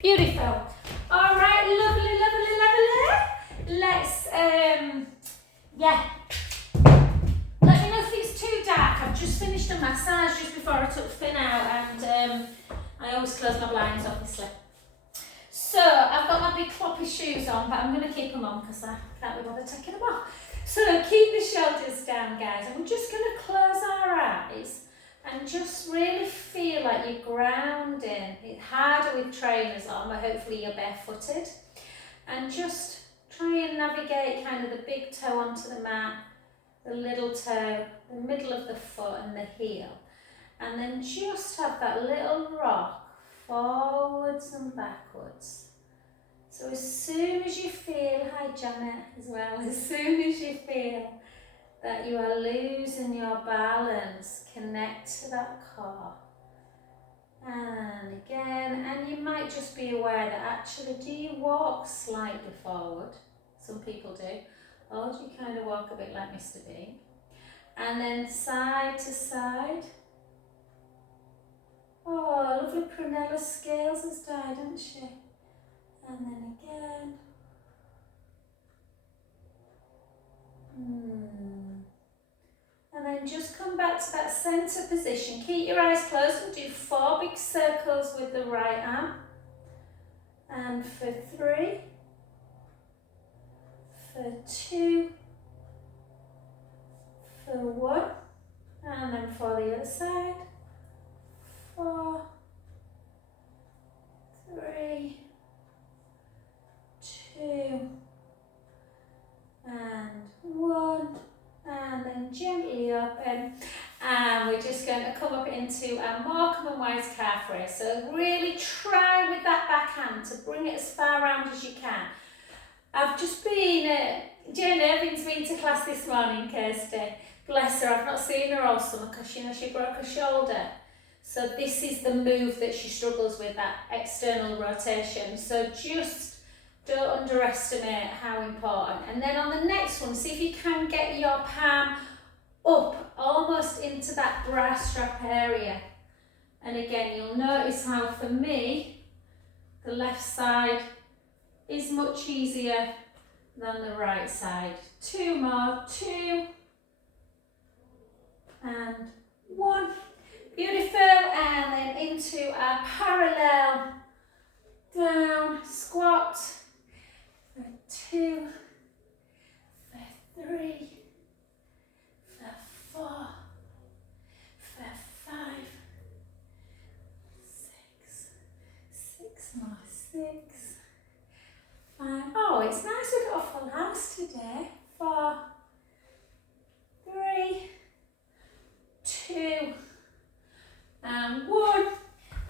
Beautiful. All right, lovely, lovely, lovely. Let's, let me know if it's too dark. I've just finished a massage just before I took Finn out, and I always close my blinds, obviously. So I've got my big floppy shoes on, but I'm going to keep them on because I can't be bothered taking them off. So keep the shoulders down, guys, and we're just going to close our eyes and just really feel like you're grounding. It's harder with trainers on, but hopefully you're barefooted. And just try and navigate kind of the big toe onto the mat, the little toe, the middle of the foot and the heel. And then just have that little rock forwards and backwards. So as soon as you feel, hi Janet as well, as soon as you feel that you are losing your balance, connect to that core. And again, and you might just be aware that actually, do you walk slightly forward? Some people do. Or do you kind of walk a bit like Mr. Bean? And then side to side. Oh, lovely Prunella Scales has died, hasn't she? And then again. And then just come back to that centre position. Keep your eyes closed and do 4 big circles with the right arm. And for 3, for 2, for 1, and then for the other side. 4, 3, 2, and 1. And then gently open, and we're just going to come up into our Morecambe and Wise calf raise. So really try with that backhand to bring it as far around as you can. I've just been, Jane Irving's been to class this morning, Kirsty. Bless her, I've not seen her all summer because she broke her shoulder. So this is the move that she struggles with, that external rotation. So just don't underestimate how important. And then on the next one, see if you can get your palm up almost into that bra strap area. And again, you'll notice how for me, the left side is much easier than the right side. 2 more, 2 and 1. Beautiful. And then into our parallel down squat. For 2, for 3, for 4, for 5, 6 more, 6, 5. Oh, it's nice we've got a full house today. 4, 3, 2, and 1.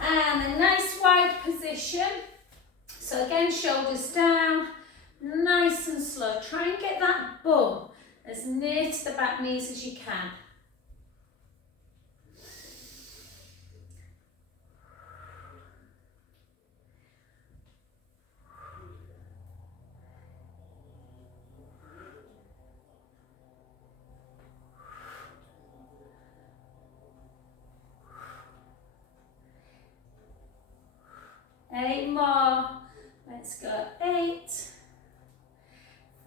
And a nice wide position. So again, shoulders down. Nice and slow. Try and get that bum as near to the back knees as you can. Eight more. Let's go. 8.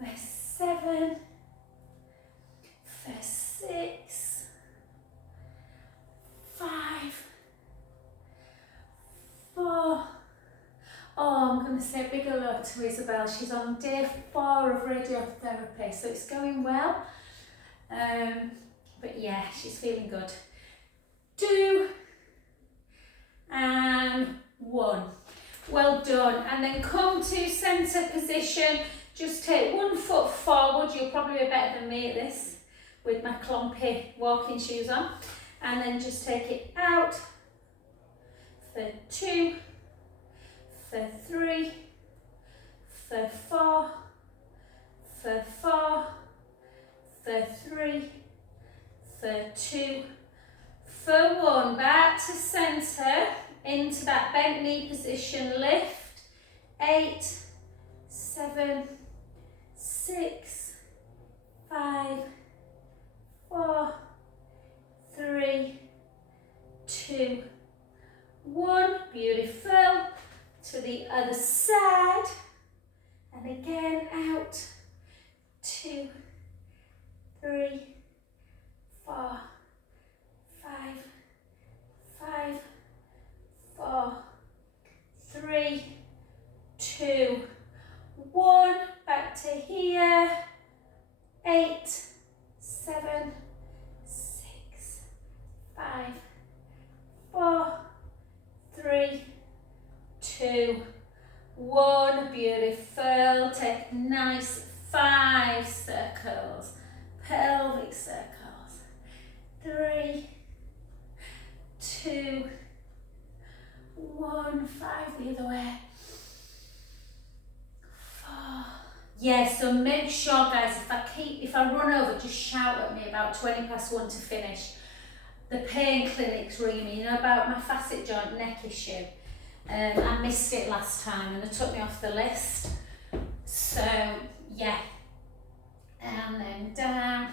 For 7, for 6, 5, 4. Oh, I'm going to say a big hello to Isabel. She's on day 4 of radiotherapy, so it's going well. But yeah, she's feeling good. 2 and 1. Well done. And then come to centre position. Just take 1 foot forward. You'll probably be better than me at this with my clumpy walking shoes on. And then just take it out for 2, for 3, for 4, for 4, for 3, for 2, for 1. Back to centre, into that bent knee position. Lift. 8, 7, 6, 5, 4, 3, 2, 1. Beautiful. to the other side, and again out, 2, 3, 4, 5, 5, 4, 3, 2, 1, back to here, 8, 7, 6, 5, 4, 3, 2, 1, beautiful. Take nice 5 circles, pelvic circles, 3, 2, 1, 5 the other way, 4. Yeah, so make sure guys, if I run over, just shout at me about 20 past 1 to finish. The pain clinic's ringing me, you know, about my facet joint neck issue. I missed it last time and they took me off the list. So yeah, and then down.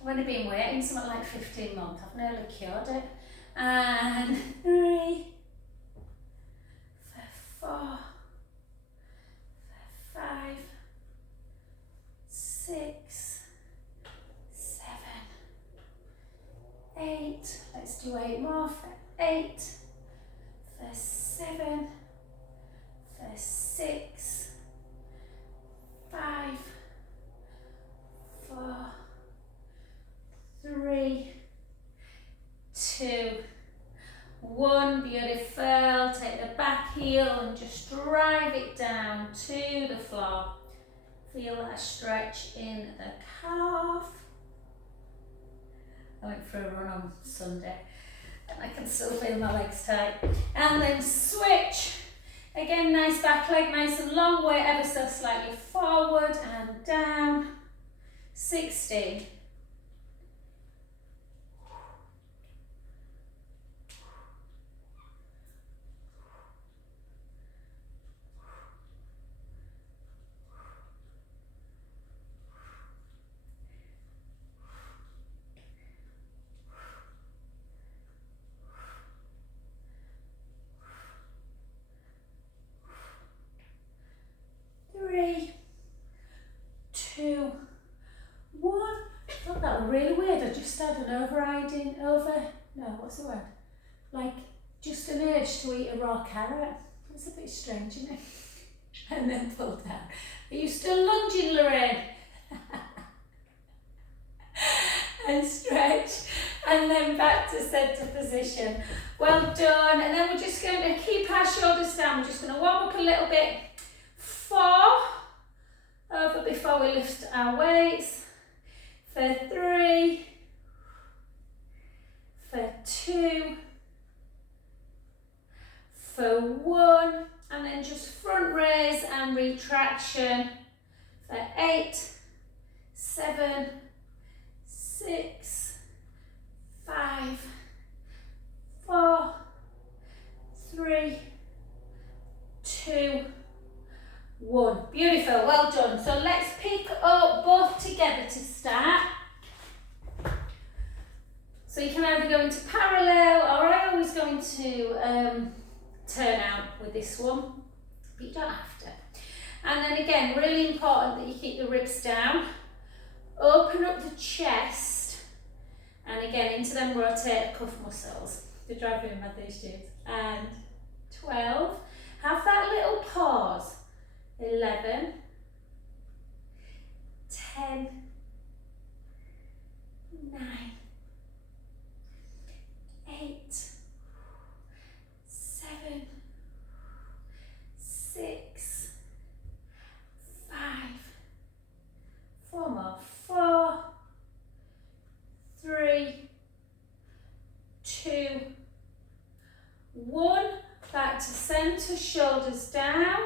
I've only been waiting something like 15 months. I've nearly cured it. And 3, 4, 5, 6, 7, 8. Let's do 8 more. For 8, for 7, for 6, 5, 4, 3, 2, 1. Beautiful. Take the back heel and just drive it down to the floor. Feel that stretch in the calf. I went for a run on Sunday and I can still feel my legs tight. And then switch. Again, nice back leg, nice and long, way ever so slightly forward and down. 16. 3, 2, 1. I thought that was really weird. I just had an what's the word? Like just an urge to eat a raw carrot. It's a bit strange, isn't it? And then pull down. Are you still lunging, Lorraine? And stretch. And then back to centre position. Well done. And then we're just going to keep our shoulders down. We're just going to warm up a little bit. 4 over before we lift our weights. For 3. For 2. For 1. And then just front raise and retraction. For 8. 7. 6. 5. 4. 3. 2. 1. Beautiful, well done. So let's pick up both together to start. So you can either go into parallel, or I always go into turn out with this one, but you don't have to. And then again, really important that you keep the ribs down. Open up the chest, and again into them rotator cuff muscles. They're driving me mad, these dudes. And 12. Have that little pause. 11, 10, 9, 8, 7, 6, 5, 4 more, 4, 3, 2, 1, back to centre, shoulders down.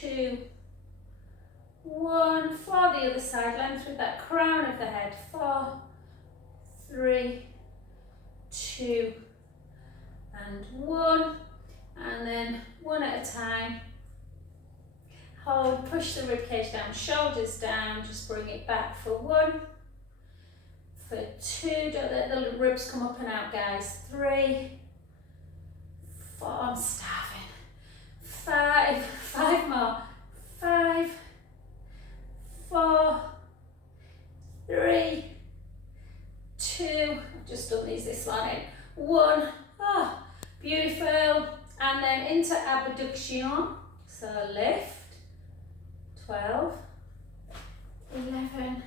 2, 1. For the other side, length with that crown of the head. 4, 3, 2, and 1. And then one at a time. Hold, push the ribcage down, shoulders down, just bring it back for 1. For 2, don't let the ribs come up and out, guys. 3, 4, I'm starving. 5, 5 more. 5, 4, 3, 2, I've just done these this morning. 1, oh, beautiful. And then into abduction, so lift. 12, 11,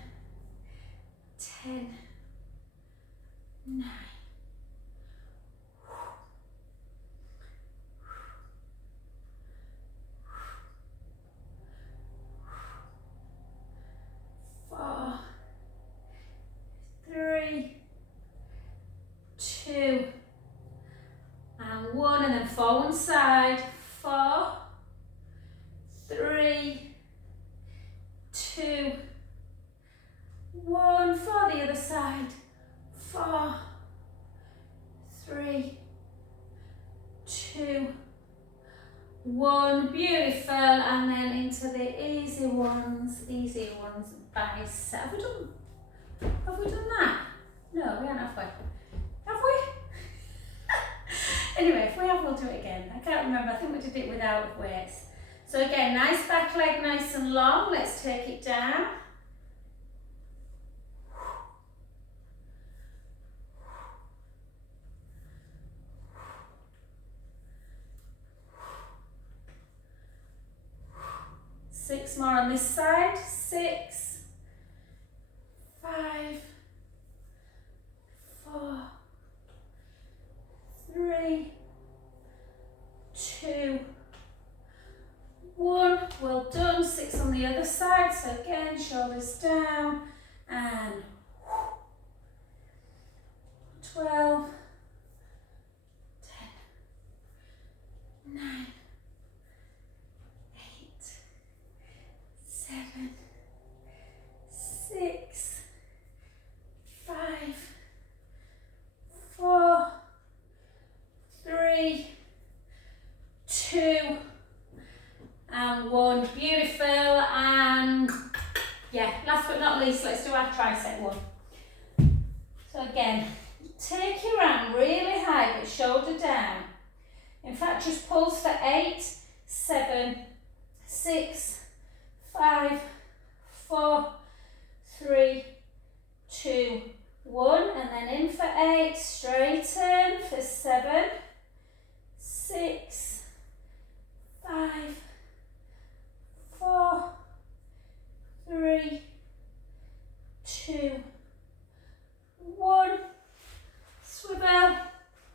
10, 9. Four, 3, 2, and 1, and then for one side. 4, 3, 2, 1. For the other side. 4, 3, 2, 1. Beautiful. And then into the easy ones. Easy ones. Bicep. Have we done that? No, we haven't, have we? Have we? Anyway, if we have, we'll do it again. I can't remember. I think we did it without weights. So again, nice back leg, nice and long. Let's take it down. Six more on this side. 6, 5, 4, 3, 2, 1. Well done. 6 on the other side. So again, shoulders down and 12, 10, 9, 8, 7, 6, 5, 4, 3, 2, and 1. Beautiful. And yeah, last but not least, let's do our tricep one. So again, take your arm really high but shoulder down. In fact, just pulse for 8, 7, 6, 5, 4, 3, 2, 1, and then in for 8, straighten for 7, 6, 5, 4, 3, 2, 1. Swivel.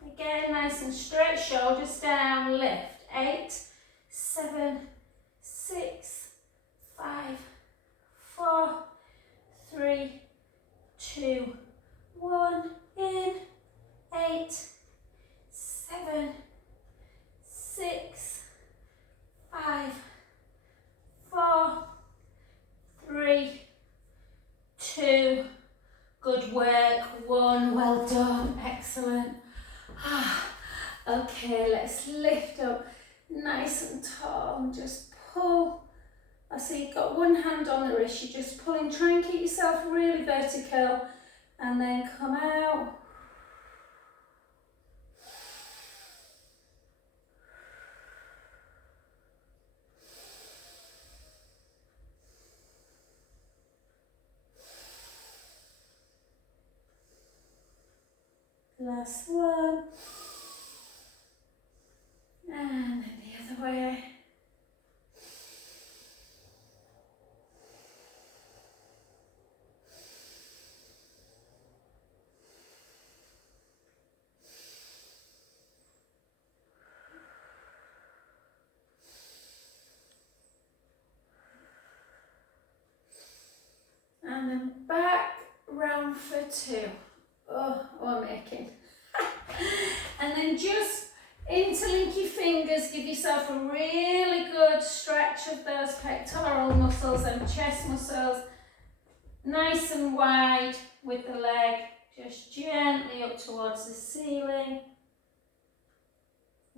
Again, nice and straight, shoulders down, lift. 8, 7, 6, 5, 4, 3, 2, 1. In. 8, 7, 6, 5, 4, 3, 2. Good work. 1. Well done. Excellent. Okay, let's lift up nice and tall and just pull. I see you've got one hand on the wrist. You're just pulling. Try and keep yourself really vertical and then come out. Last one. And then the other way. And then back round for 2. Oh, I'm making. And then just interlink your fingers, give yourself a really good stretch of those pectoral muscles and chest muscles, nice and wide with the leg, just gently up towards the ceiling.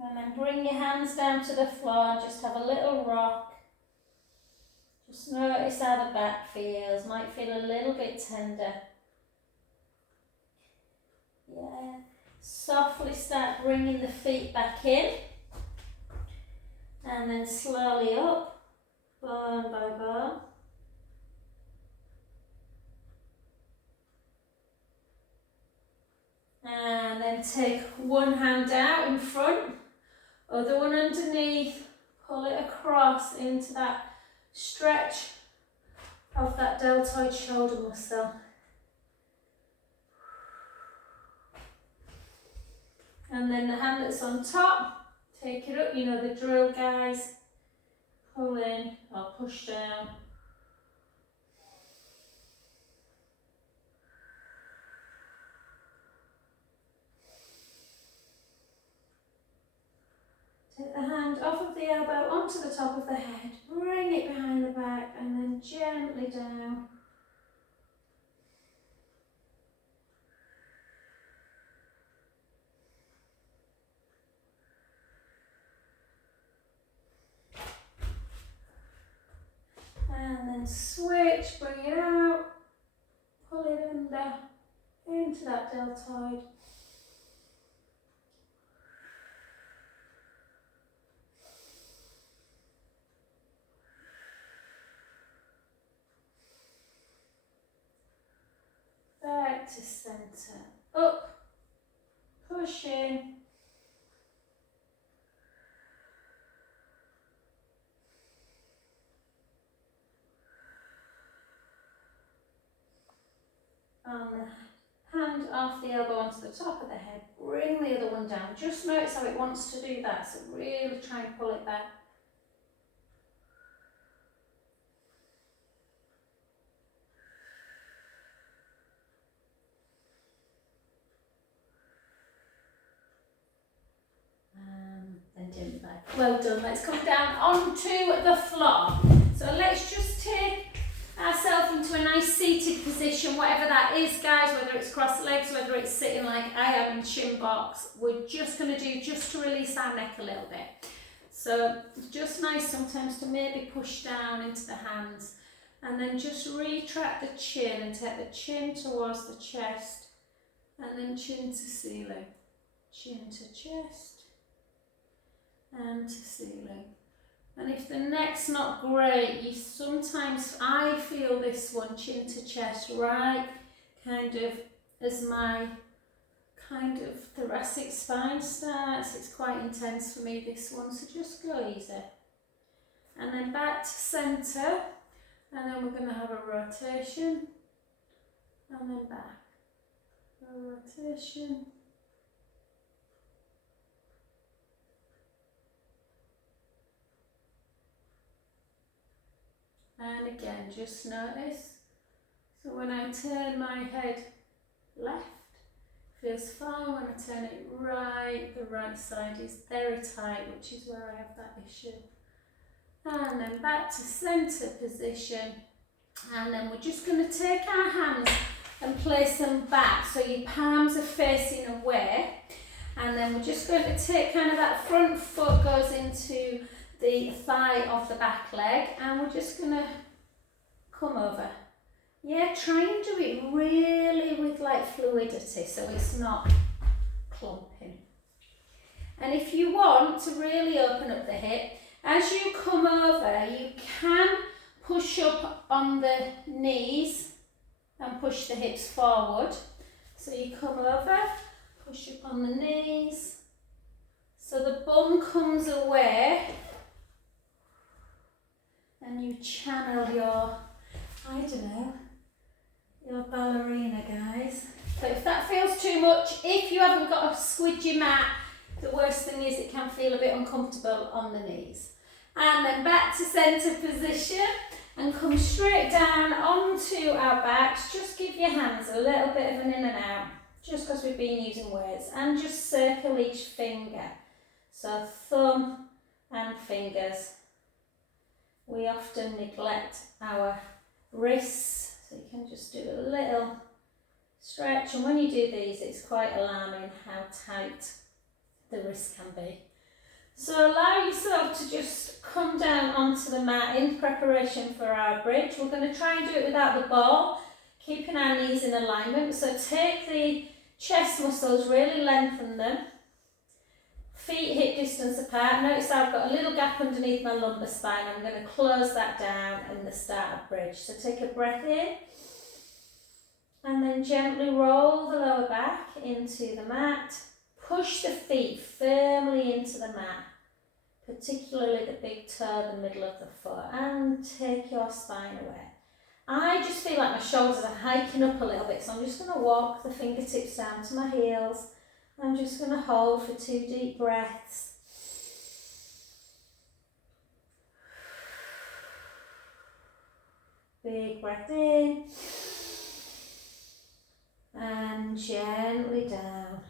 And then bring your hands down to the floor and just have a little rock. Just notice how the back feels, might feel a little bit tender. Yeah, softly start bringing the feet back in. And then slowly up, bone by bone. And then take one hand out in front, other one underneath, pull it across into that stretch of that deltoid shoulder muscle. And then the hand that's on top, take it up, you know the drill guys, pull in or push down. Take the hand off of the elbow onto the top of the head, bring it behind the back and then gently down. And then switch, bring it out, pull it under, into that deltoid. Back to centre, up, push in. And the hand off the elbow onto the top of the head, bring the other one down. Just notice how it wants to do that, so really try and pull it back. Then gently back. Well done. Let's come down onto the floor. So let's just take ourselves into a nice seated position, whatever that is, guys, whether it's crossed legs, whether it's sitting like I am in shin box. We're just going to do just to release our neck a little bit. So it's just nice sometimes to maybe push down into the hands and then just retract the chin and take the chin towards the chest and then chin to ceiling, chin to chest and to ceiling. And if the neck's not great, you sometimes, I feel this one, chin to chest, right kind of as my kind of thoracic spine starts. It's quite intense for me, this one, so just go easy. And then back to centre, and then we're going to have a rotation, and then back, a rotation. And again, just notice, so when I turn my head left, feels fine. When I turn it right, the right side is very tight, which is where I have that issue. And then back to centre position. And then we're just going to take our hands and place them back, so your palms are facing away. And then we're just going to take kind of that front foot goes into the thigh of the back leg, and we're just going to come over. Yeah, try and do it really with like fluidity so it's not clumping. And if you want to really open up the hip, as you come over, you can push up on the knees and push the hips forward. So you come over, push up on the knees, so the bum comes away and you channel your, I don't know, your ballerina, guys. But if that feels too much, if you haven't got a squidgy mat, the worst thing is it can feel a bit uncomfortable on the knees. And then back to centre position and come straight down onto our backs. Just give your hands a little bit of an in and out, just because we've been using weights, and just circle each finger. So thumb and fingers. we often neglect our wrists, so you can just do a little stretch, and when you do these it's quite alarming how tight the wrist can be. So allow yourself to just come down onto the mat in preparation for our bridge. We're going to try and do it without the ball, keeping our knees in alignment. So take the chest muscles, really lengthen them. Feet hip distance apart. Notice I've got a little gap underneath my lumbar spine. I'm going to close that down in the start of bridge. So take a breath in and then gently roll the lower back into the mat. Push the feet firmly into the mat, particularly the big toe, the middle of the foot, and take your spine away. I just feel like my shoulders are hiking up a little bit, so I'm just going to walk the fingertips down to my heels. I'm just going to hold for 2 deep breaths. Big breath in and gently down.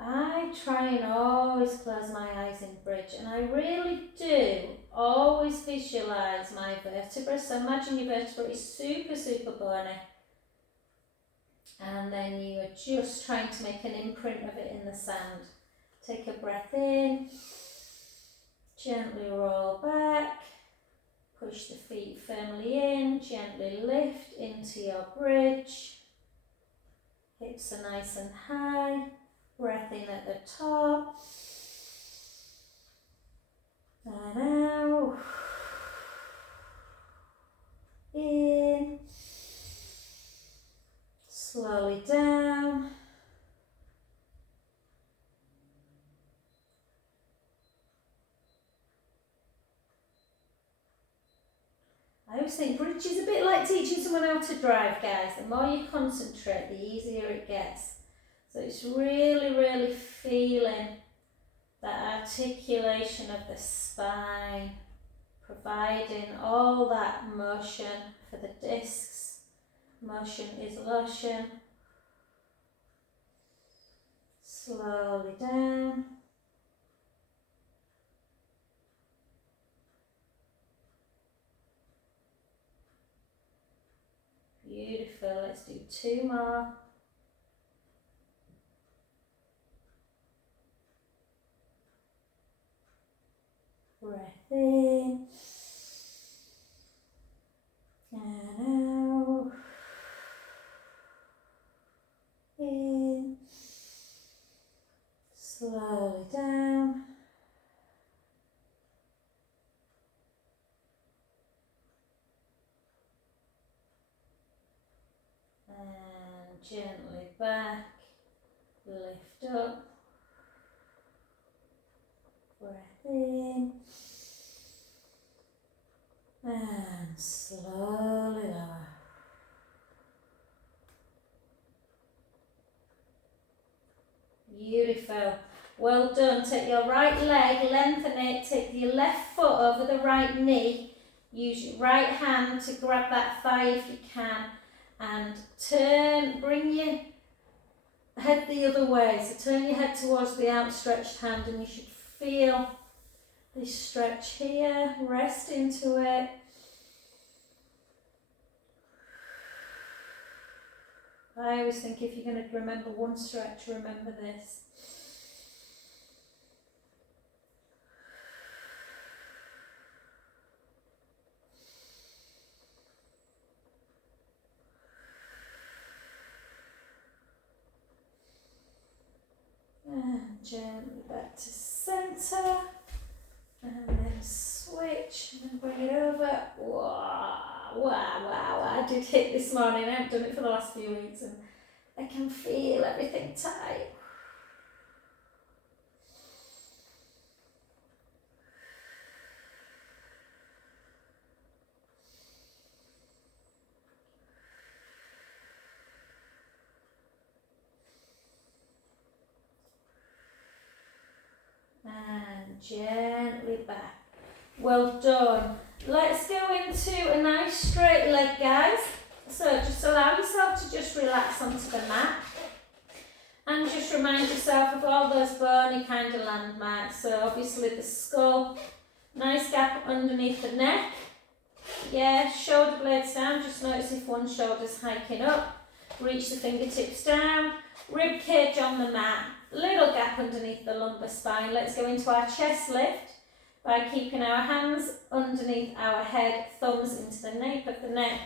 I try and always close my eyes in bridge, and I really do always visualise my vertebra. So imagine your vertebra is super, super bony, and then you are just trying to make an imprint of it in the sand. Take a breath in, gently roll back, push the feet firmly in, gently lift into your bridge. Hips are nice and high. Breath in at the top and out. In. Slowly down. I always think bridge is a bit like teaching someone how to drive, guys. The more you concentrate, the easier it gets. So it's really, really feeling that articulation of the spine, providing all that motion for the discs. Motion is lotion. Slowly down. Beautiful. Let's do 2 more. Breath in and out. In. Slowly down. And gently back. Lift up. Breath in. And slowly lower. Beautiful. Well done. Take your right leg, lengthen it, take your left foot over the right knee. Use your right hand to grab that thigh if you can. And turn, bring your head the other way. So turn your head towards the outstretched hand and you should feel this stretch here. Rest into it. I always think if you're going to remember one stretch, remember this. And gently back to centre. And then switch and then bring it over. Wow, wow, wow. I did hit this morning. I haven't done it for the last few weeks and I can feel everything tight. And gently back. Well done. Let's go into a nice straight leg, guys. So just allow yourself to just relax onto the mat and just remind yourself of all those bony kind of landmarks. So obviously the skull, nice gap underneath the neck, yeah, shoulder blades down, just notice if one shoulder's hiking up, reach the fingertips down, rib cage on the mat, little gap underneath the lumbar spine. Let's go into our chest lift by keeping our hands underneath our head, thumbs into the nape of the neck,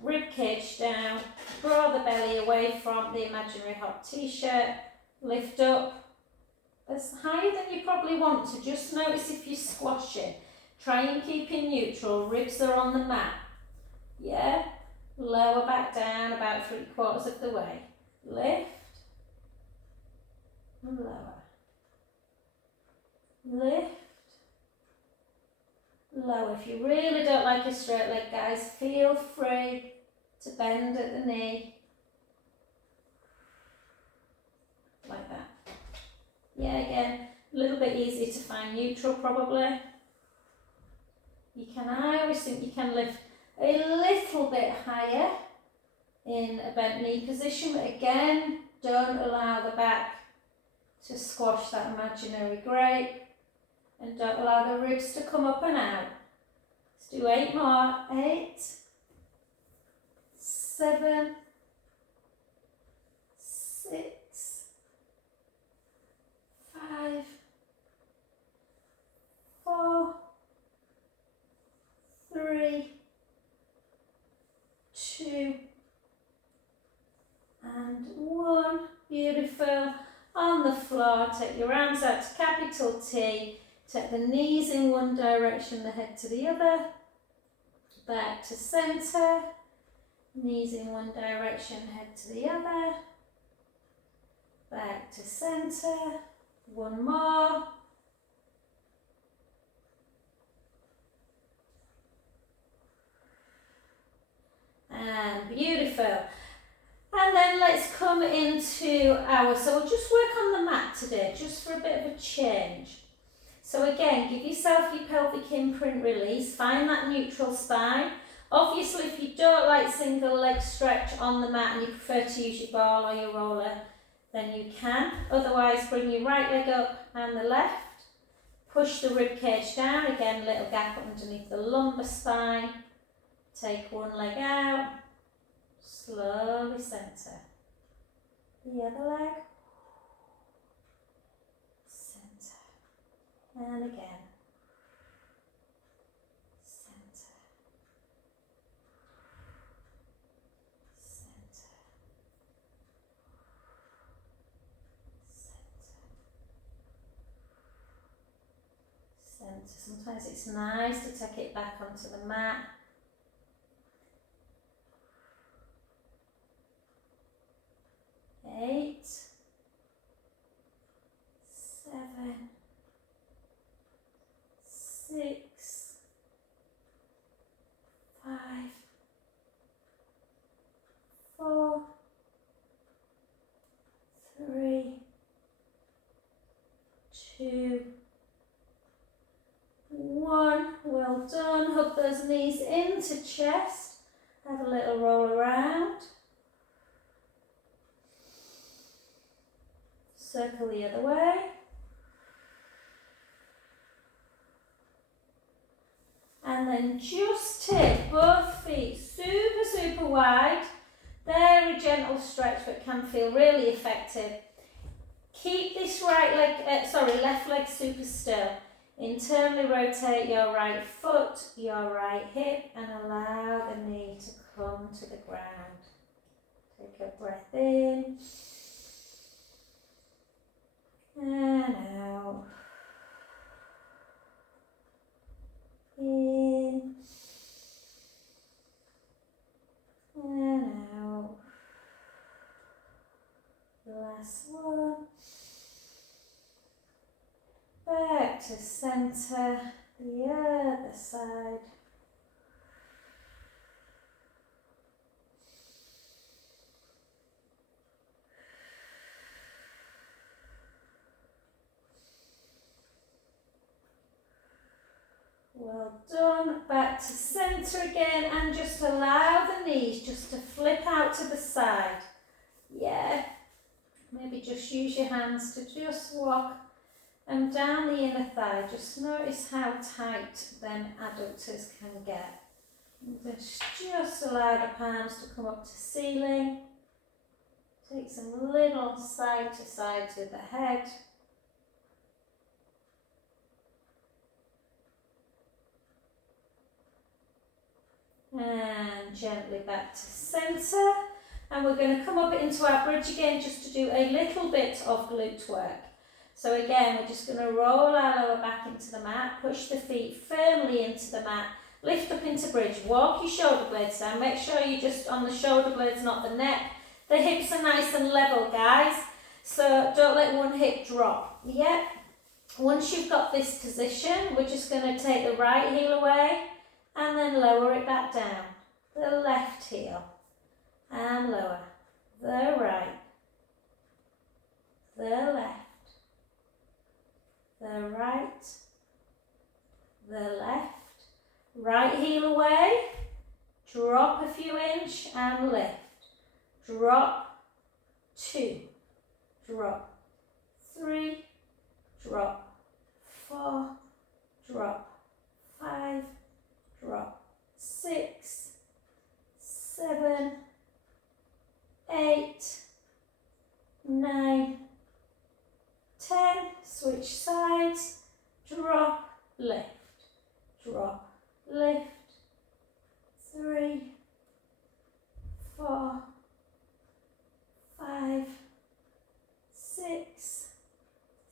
rib cage down, draw the belly away from the imaginary hot t-shirt, lift up as higher than you probably want to, just notice if you squash it. Try and keep in neutral, ribs are on the mat, yeah? Lower back down about 3/4 of the way, lift, lower, lift, lower. If you really don't like a straight leg, guys, feel free to bend at the knee, like that. Yeah, again, a little bit easier to find neutral probably. I always think you can lift a little bit higher in a bent knee position, but again, don't allow the back to squash that imaginary grape, and don't allow the ribs to come up and out. Let's do 8 more. 8, 7, 6, 5, 4, 3, 2, and 1. Beautiful. On the floor, take your arms out to capital T, take the knees in one direction, the head to the other, back to centre, knees in one direction, head to the other, back to centre, 1 more. And beautiful. And then let's come into so we'll just work on the mat today, just for a bit of a change. So again, give yourself your pelvic imprint release, find that neutral spine. Obviously, if you don't like single leg stretch on the mat and you prefer to use your ball or your roller, then you can. Otherwise, bring your right leg up and the left. Push the rib cage down, again, little gap underneath the lumbar spine. Take one leg out. Slowly centre. The other leg. Centre. And again. Centre. Centre. Centre. Centre. Sometimes it's nice to take it back onto the mat. 8, 7, 6, 5, 4, 3, 2, 1. Well done. Hug those knees into chest. Have a little roll around. Circle the other way. And then just take both feet super wide. Very gentle stretch, but can feel really effective. Keep this left leg super still. Internally rotate your right foot, your right hip, and allow the knee to come to the ground. Take a breath in. And out. In. And out. Last one. Back to centre, the other side. Well done. Back to centre again, and just allow the knees just to flip out to the side. Yeah. Maybe just use your hands to just walk them down the inner thigh. Just notice how tight them adductors can get. Just allow the palms to come up to ceiling. Take some little side to side with the head. And gently back to centre. And we're going to come up into our bridge again just to do a little bit of glute work. So again, we're just going to roll our lower back into the mat, push the feet firmly into the mat, lift up into bridge, walk your shoulder blades down, make sure you're just on the shoulder blades, not the neck. The hips are nice and level, guys, so don't let one hip drop. Yep. Once you've got this position, we're just going to take the right heel away and then lower it back down. The left heel and lower. The right. The left. The right. The left. Right heel away. Drop a few inch and lift. Drop 2. Drop 3. Drop 4. Drop 5. Drop 6, 7, 8, 9, 10. Switch sides. Drop, lift. Drop, lift. 3, 4, 5, 6,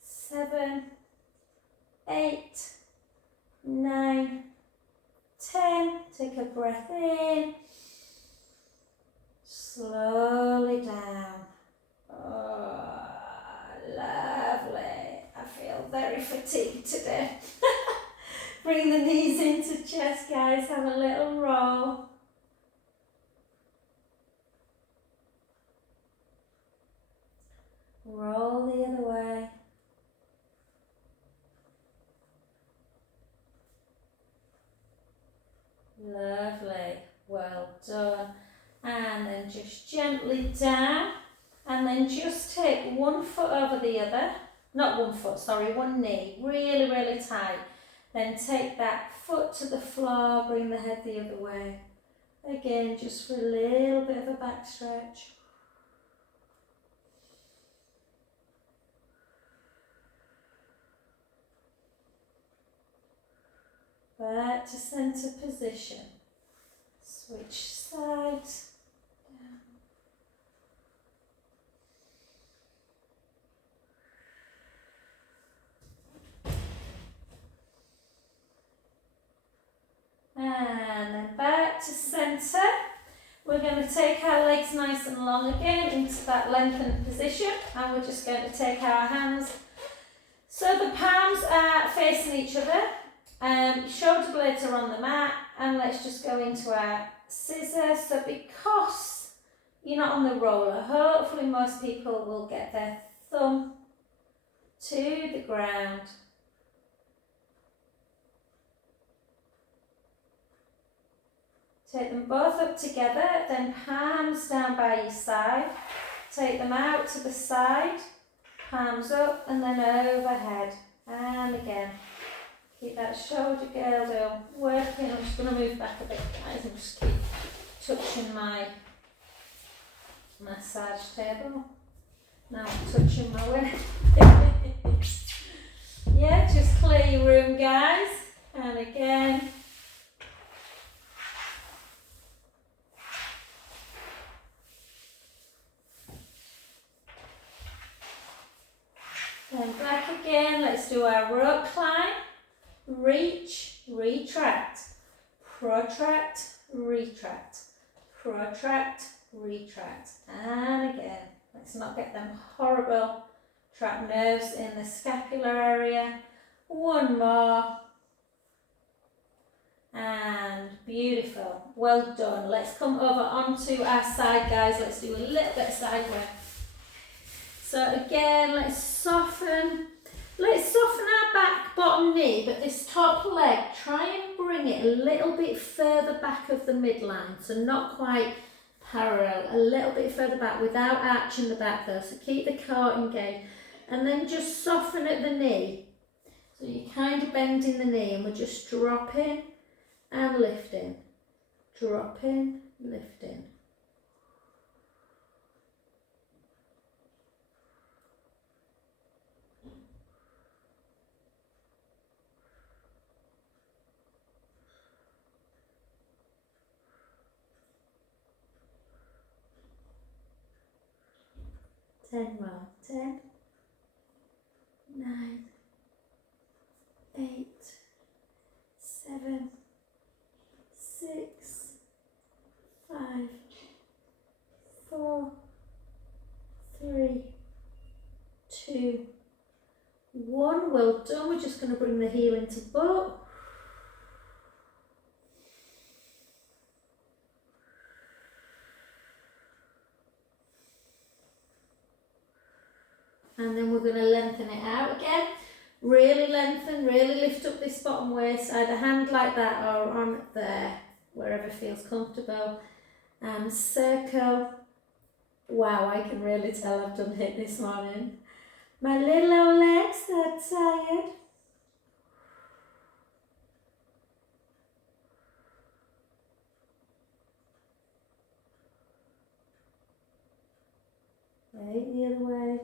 7, 8, 9, 10. Take a breath in. Slowly down. Oh, lovely. I feel very fatigued today. Bring the knees into chest, guys. Have a little roll. Roll the other way. Lovely. Well done. And then just gently down. And then just take one foot over the other. Not one foot, sorry, one knee. Really, really tight. Then take that foot to the floor, bring the head the other way. Again, just for a little bit of a back stretch. Back to centre position. Switch sides. And then back to centre. We're going to take our legs nice and long again into that lengthened position, and we're just going to take our hands so the palms are facing each other, shoulder blades are on the mat, and let's just go into our scissors. So because you're not on the roller, hopefully most people will get their thumb to the ground. Take them both up together, then palms down by your side. Take them out to the side, palms up and then overhead. And again, keep that shoulder girdle working. I'm just going to move back a bit, guys, and just keep touching my massage table. Now I'm touching my way. Yeah, just clear your room, guys. And again. Then back again, let's do our rope climb. Reach, retract, protract, retract, protract, retract. And again, let's not get them horrible trapped nerves in the scapular area. One more. And beautiful. Well done. Let's come over onto our side, guys. Let's do a little bit of side work. So again, let's soften our back bottom knee, but this top leg, try and bring it a little bit further back of the midline, so not quite parallel, a little bit further back without arching the back though, so keep the core engaged, and then just soften at the knee, so you're kind of bending the knee, and we're just dropping and lifting, drop in, lift in. Ten more. 10, 9, 8, 7, 6, 5, 4, 3, 2, 1. Well done. We're just going to bring the heel into butt. And then we're going to lengthen it out again. Really lengthen, really lift up this bottom waist, either hand like that or arm there, wherever feels comfortable. Circle. Wow, I can really tell I've done HIIT this morning. My little old legs, they're tired. Okay, the other way.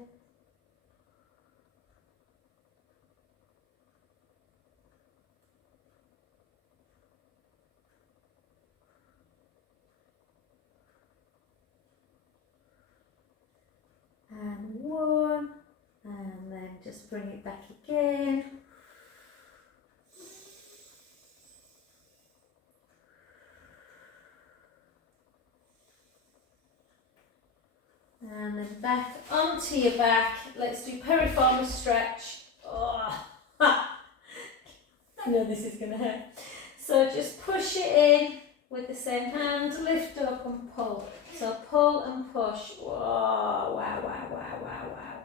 And 1, and then just bring it back again. And then back onto your back. Let's do piriformis stretch. Oh, ha. I know this is going to hurt. So just push it in with the same hand, lift up and pull. So pull and push. Whoa, wow, wow, wow, wow, wow.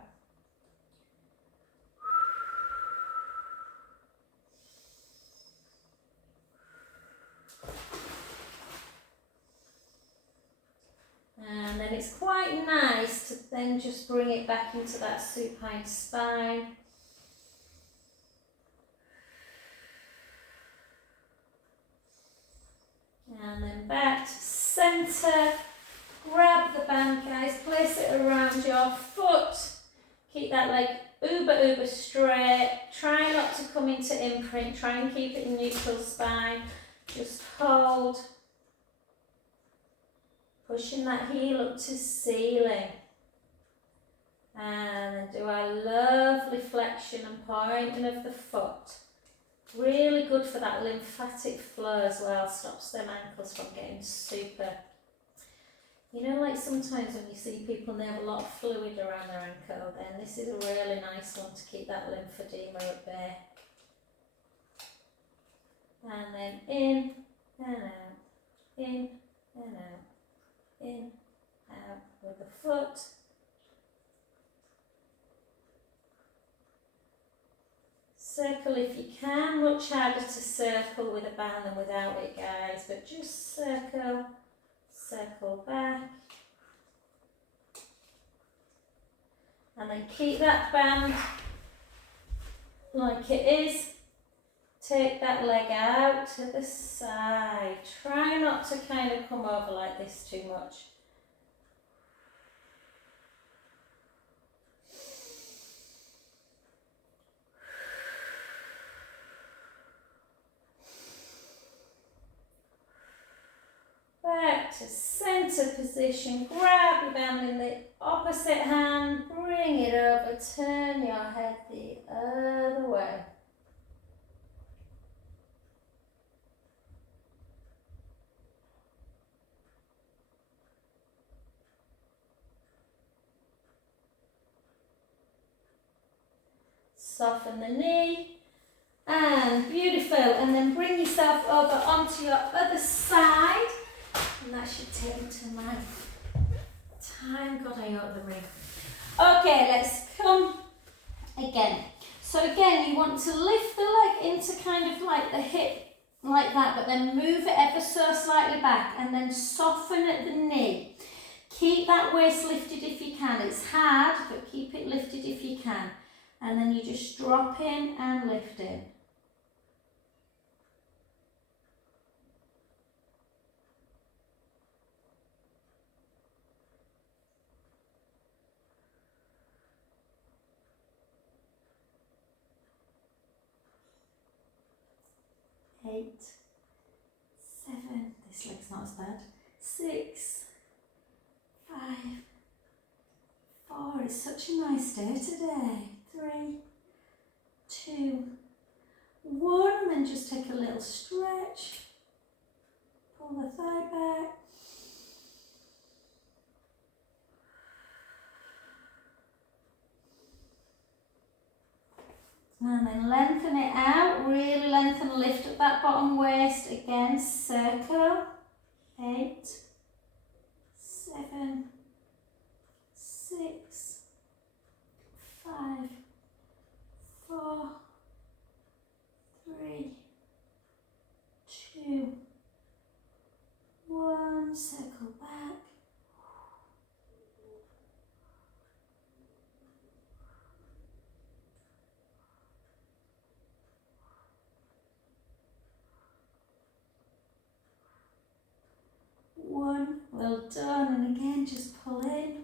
And then it's quite nice to then just bring it back into that supine spine. And then back to centre. Grab the band, guys, place it around your foot. Keep that leg uber straight. Try not to come into imprint. Try and keep it in neutral spine. Just hold. Pushing that heel up to ceiling. And then do our lovely flexion and pointing of the foot. Really good for that lymphatic flow as well. Stops them ankles from getting super. You know, like sometimes when you see people and they have a lot of fluid around their ankle, then this is a really nice one to keep that lymphedema at bay. And then in and out, in and out, in, out with the foot. Circle if you can. Much harder to circle with a band than without it, guys, but just circle. Circle back, and then keep that band like it is. Take that leg out to the side. Try not to kind of come over like this too much. Back to centre position, grab your band in the opposite hand, bring it over, turn your head the other way. Soften the knee, and beautiful, and then bring yourself over onto your other side. And that should take me to my time. God, I ought to ring. Okay, let's come again. So again, you want to lift the leg into kind of like the hip, like that, but then move it ever so slightly back, and then soften at the knee. Keep that waist lifted if you can. It's hard, but keep it lifted if you can. And then you just drop in and lift in. 8, 7, this leg's not as bad, 6, 5, 4, it's such a nice day today, 3, 2, 1, and then just take a little stretch, pull the thigh back, and then lengthen it out, really lengthen, lift up that bottom waist, again, circle, 8, 7, 6, 5, 4, 3, 2, 1, circle back. One, well done, and again just pull in.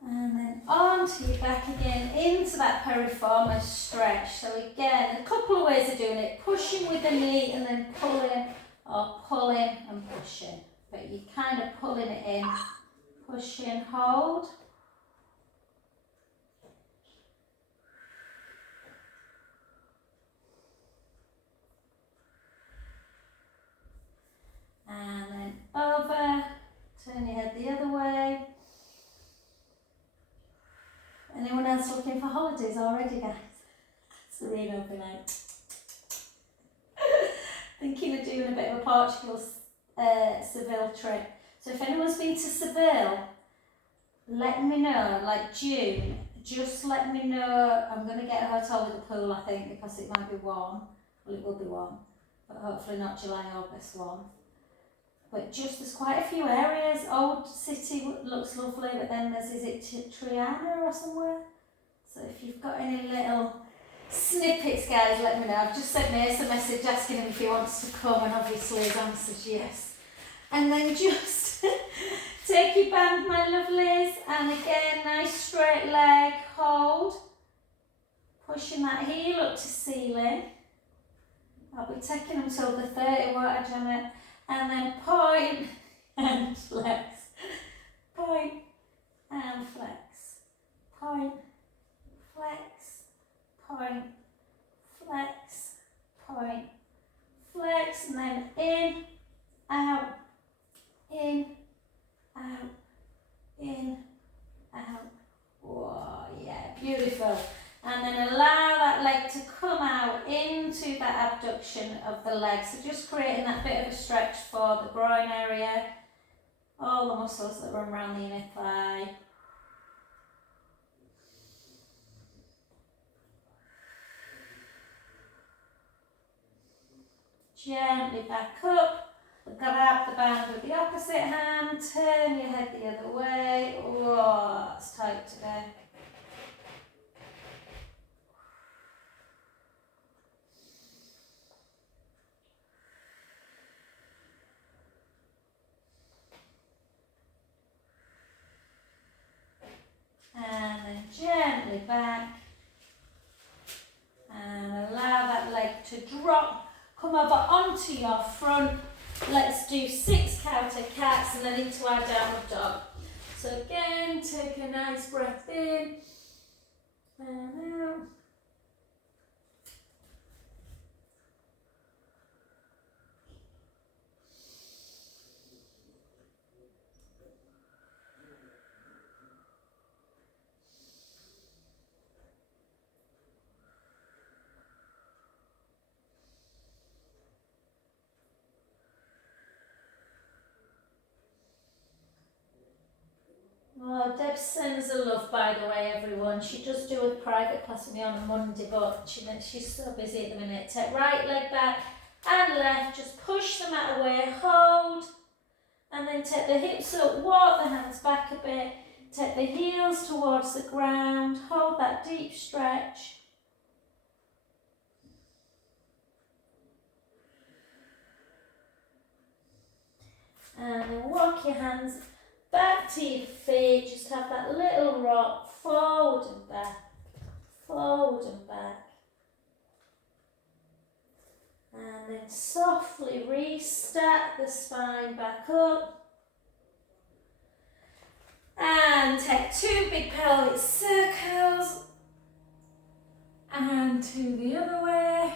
And then onto your back again, into that piriformis stretch. So again, a couple of ways of doing it, pushing with the knee and then pulling, or pulling and pushing. But you're kind of pulling it in, pushing, hold. And then over, turn your head the other way. Anyone else looking for holidays already, guys? Serena will be like, thinking of doing a bit of a Portugal Seville trip. So if anyone's been to Seville, let me know, like June, just let me know. I'm going to get a hotel with a pool, I think, because it might be warm. Well, it will be warm, but hopefully not July, August warm. But just, there's quite a few areas. Old City looks lovely, but then there's, is it Triana or somewhere? So if you've got any little snippets, guys, let me know. I've just sent Mace a message asking him if he wants to come, and obviously his answer's yes. And then just take your band, my lovelies, and again, nice straight leg, hold. Pushing that heel up to ceiling. I'll be taking them till the 30 water, Janet. And then point and flex, point and flex, point, flex, point, flex, point, flex, and then in, out, in, out, in, out. Whoa, yeah, beautiful. And then allow that leg to come out into that abduction of the leg. So just creating that bit of a stretch for the groin area, all the muscles that run around the inner thigh. Gently back up, grab the band with the opposite hand, turn your head the other way. Oh, that's tight today. And then gently back, and allow that leg to drop, come over onto your front. Let's do 6 counter cats and then into our downward dog. So again, take a nice breath in and out. Oh, Deb sends a love, by the way, everyone. She does do a private class with me on a Monday, but she's so busy at the minute. Take right leg back and left, just push the mat away, hold, and then take the hips up, walk the hands back a bit, take the heels towards the ground, hold that deep stretch. And then walk your hands back to your feet, just have that little rock, forward and back, forward and back. And then softly restack the spine back up. And take 2 big pelvic circles. And to the other way.